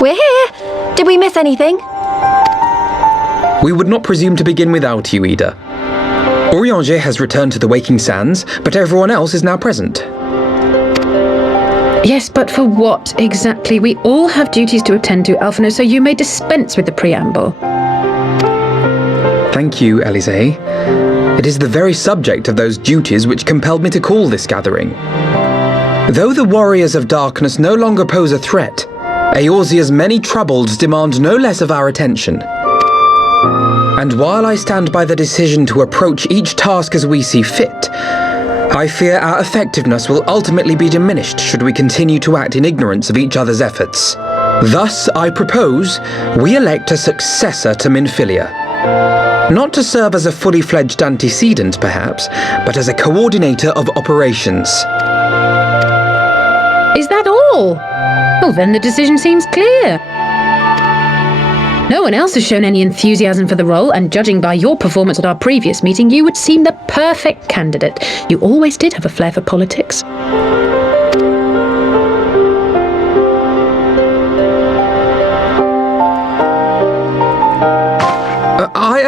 We're here. Did we miss anything? We would not presume to begin without you, Ida. Orianger has returned to the Waking Sands, but everyone else is now present. Yes, but for what exactly? We all have duties to attend to, Alphino, so you may dispense with the preamble. Thank you, Elisée. It is the very subject of those duties which compelled me to call this gathering. Though the warriors of darkness no longer pose a threat, Eorzea's many troubles demand no less of our attention. And while I stand by the decision to approach each task as we see fit, I fear our effectiveness will ultimately be diminished should we continue to act in ignorance of each other's efforts. Thus, I propose we elect a successor to Minfilia. Not to serve as a fully fledged antecedent, perhaps, but as a coordinator of operations. Is that all? Well, then the decision seems clear. No one else has shown any enthusiasm for the role, and judging by your performance at our previous meeting, you would seem the perfect candidate. You always did have a flair for politics.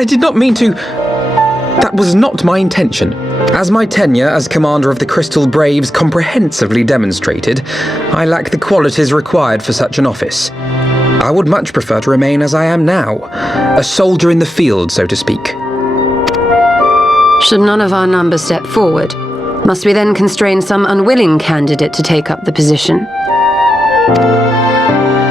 I did not mean to... That was not my intention. As my tenure as commander of the Crystal Braves comprehensively demonstrated, I lack the qualities required for such an office. I would much prefer to remain as I am now, a soldier in the field, so to speak. Should none of our numbers step forward, must we then constrain some unwilling candidate to take up the position?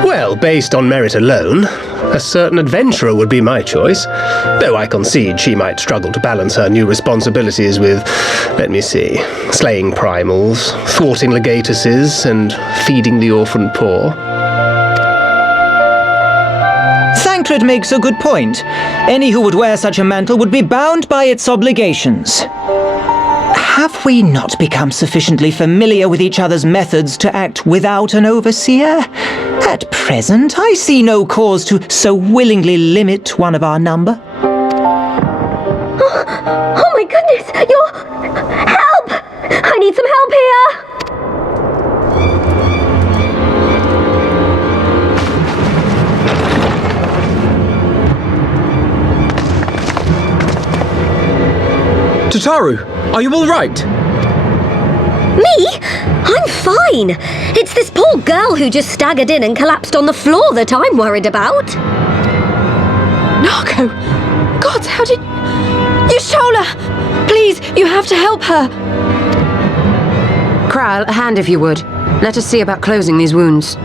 Well, based on merit alone, a certain adventurer would be my choice, though I concede she might struggle to balance her new responsibilities with, let me see, slaying primals, thwarting legatuses, and feeding the orphan poor. Thancred makes a good point. Any who would wear such a mantle would be bound by its obligations. Have we not become sufficiently familiar with each other's methods to act without an overseer? At present, I see no cause to so willingly limit one of our number. Oh my goodness! Help! I need some help here! Tataru, are you all right? Me? I'm fine. It's this poor girl who just staggered in and collapsed on the floor that I'm worried about. Narco! God, how did... Yashola! Please, you have to help her! Kral, a hand if you would. Let us see about closing these wounds.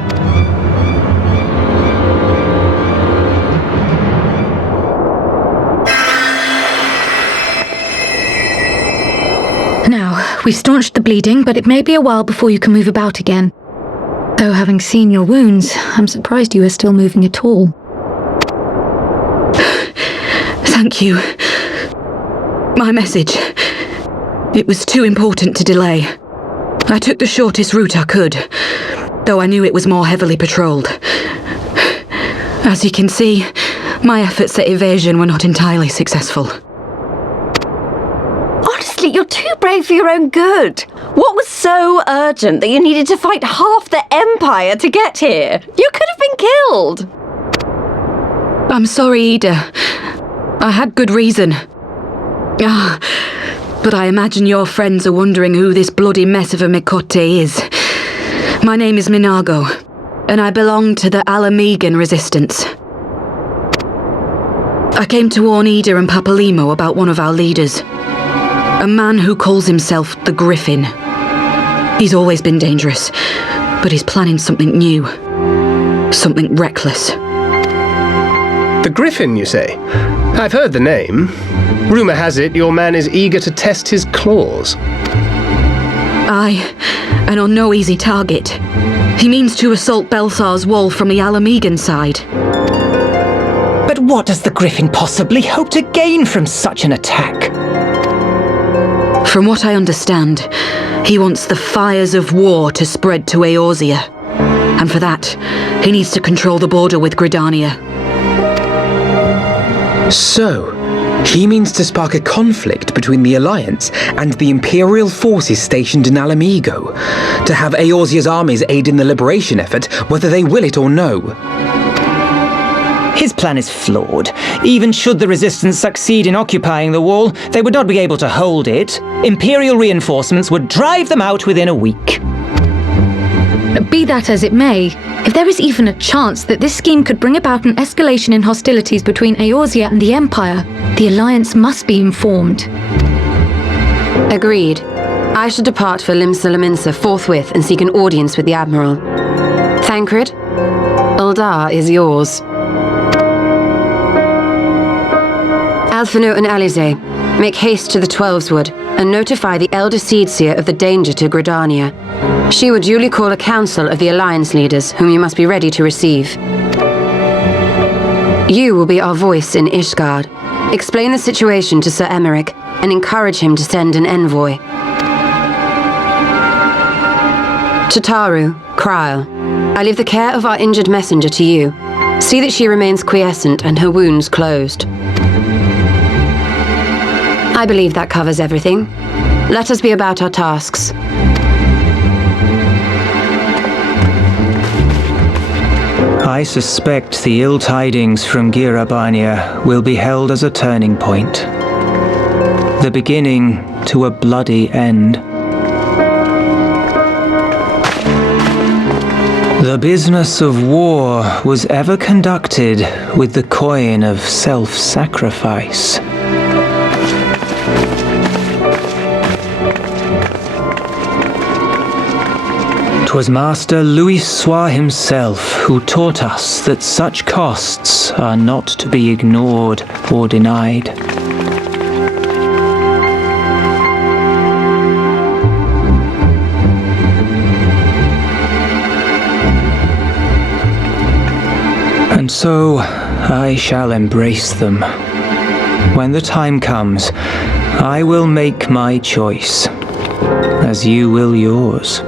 Now, we've staunched the bleeding, but it may be a while before you can move about again. Though having seen your wounds, I'm surprised you are still moving at all. Thank you. My message. It was too important to delay. I took the shortest route I could, though I knew it was more heavily patrolled. As you can see, my efforts at evasion were not entirely successful. Honestly, you're too brave for your own good. What was so urgent that you needed to fight half the Empire to get here? You could have been killed. I'm sorry, Ida. I had good reason. But I imagine your friends are wondering who this bloody mess of a Mikote is. My name is Minago, and I belong to the Alamegan Resistance. I came to warn Ida and Papalimo about one of our leaders. A man who calls himself the Griffin. He's always been dangerous, but he's planning something new. Something reckless. The Griffin, you say? I've heard the name. Rumour has it your man is eager to test his claws. Aye, and on no easy target. He means to assault Belthar's wall from the Alamegan side. But what does the Griffin possibly hope to gain from such an attack? From what I understand, he wants the fires of war to spread to Eorzea. And for that, he needs to control the border with Gridania. So, He means to spark a conflict between the Alliance and the Imperial forces stationed in Alamigo, to have Eorzea's armies aid in the liberation effort, whether they will it or no. His plan is flawed. Even should the Resistance succeed in occupying the wall, they would not be able to hold it. Imperial reinforcements would drive them out within a week. Be that as it may, if there is even a chance that this scheme could bring about an escalation in hostilities between Eorzea and the Empire, the Alliance must be informed. Agreed. I shall depart for Limsa Lominsa forthwith and seek an audience with the Admiral. Thancred, Uldar is yours. Alphino and Alize, make haste to the Twelveswood and notify the Elder Seedseer of the danger to Gridania. She will duly call a council of the Alliance leaders, whom you must be ready to receive. You will be our voice in Ishgard. Explain the situation to Sir Emmerich and encourage him to send an envoy. To Taru, Kryl, I leave the care of our injured messenger to you. See that she remains quiescent and her wounds closed. I believe that covers everything. Let us be about our tasks. I suspect the ill tidings from Girabania will be held as a turning point. The beginning to a bloody end. The business of war was ever conducted with the coin of self-sacrifice. 'Twas Master Louis Soir himself who taught us that such costs are not to be ignored or denied. And so I shall embrace them. When the time comes, I will make my choice, as you will yours.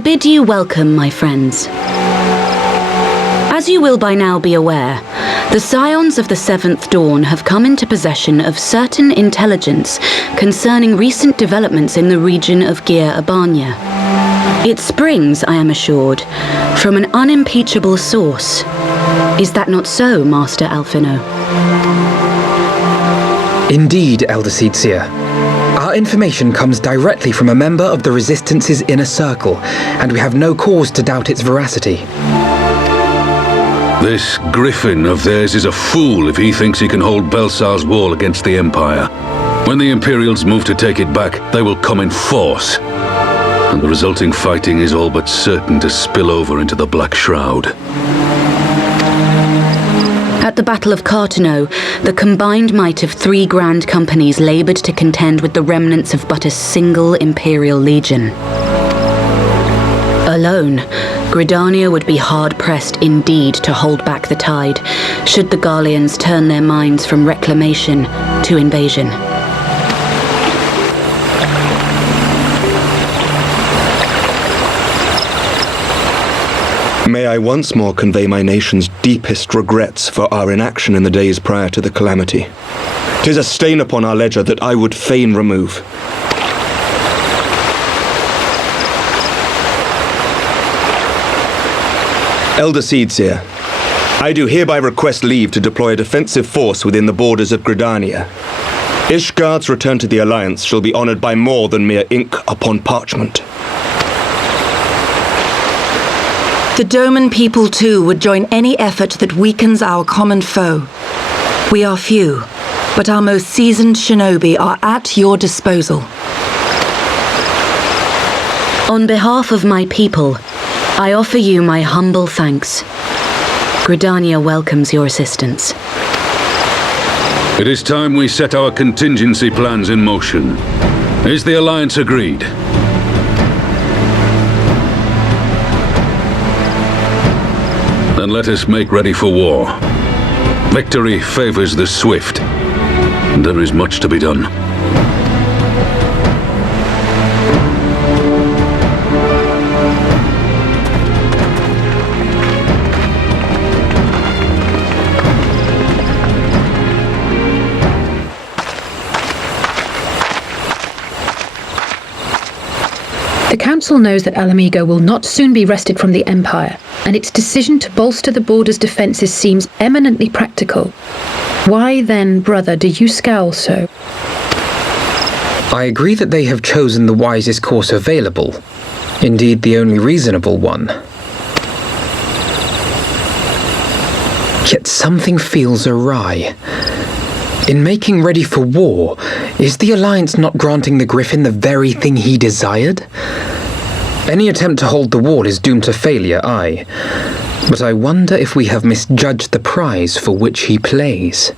bid you welcome, my friends. As you will by now be aware, the Scions of the Seventh Dawn have come into possession of certain intelligence concerning recent developments in the region of Gyr Abania. It springs, I am assured, from an unimpeachable source. Is that not so, Master Alphino? Indeed, Elder Seedseer. Our information comes directly from a member of the Resistance's inner circle, and we have no cause to doubt its veracity. This Griffin of theirs is a fool if he thinks he can hold Belsar's wall against the Empire. When the Imperials move to take it back, they will come in force. And the resulting fighting is all but certain to spill over into the Black Shroud. At the Battle of Cartano, the combined might of 3 grand companies laboured to contend with the remnants of but a single Imperial legion. Alone, Gridania would be hard-pressed indeed to hold back the tide, should the Garleans turn their minds from reclamation to invasion. May I once more convey my nation's deepest regrets for our inaction in the days prior to the calamity. 'Tis a stain upon our ledger that I would fain remove. Elder Seedseer, I do hereby request leave to deploy a defensive force within the borders of Gridania. Ishgard's return to the Alliance shall be honored by more than mere ink upon parchment. The Doman people too would join any effort that weakens our common foe. We are few, but our most seasoned shinobi are at your disposal. On behalf of my people, I offer you my humble thanks. Gridania welcomes your assistance. It is time we set our contingency plans in motion. Is the Alliance agreed? Then let us make ready for war. Victory favors the swift, and there is much to be done. The Council knows that Alamigo will not soon be wrested from the Empire, and its decision to bolster the border's defences seems eminently practical. Why then, brother, do you scowl so? I agree that they have chosen the wisest course available. Indeed, the only reasonable one. Yet something feels awry. In making ready for war, is the Alliance not granting the Griffin the very thing he desired? Any attempt to hold the wall is doomed to failure, aye. But I wonder if we have misjudged the prize for which he plays.